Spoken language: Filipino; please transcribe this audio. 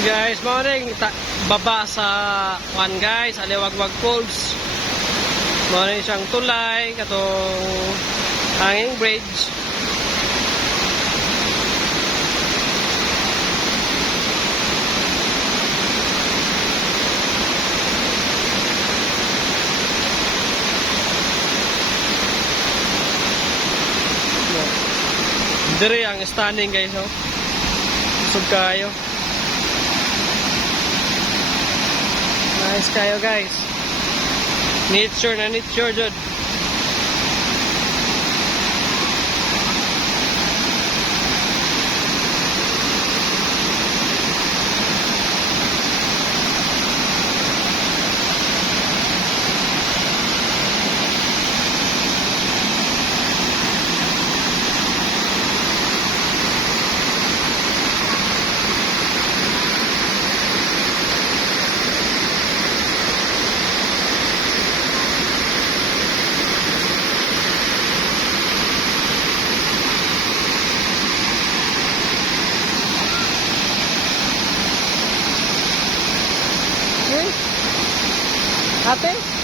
Guys, morning baba sa one guys, Aliwagwag Falls. Morning siyang tulay katong hanging bridge. Dire ang standing guys, oh. Sub kayo. Nice kayo guys. Nature na nature jud. Ate?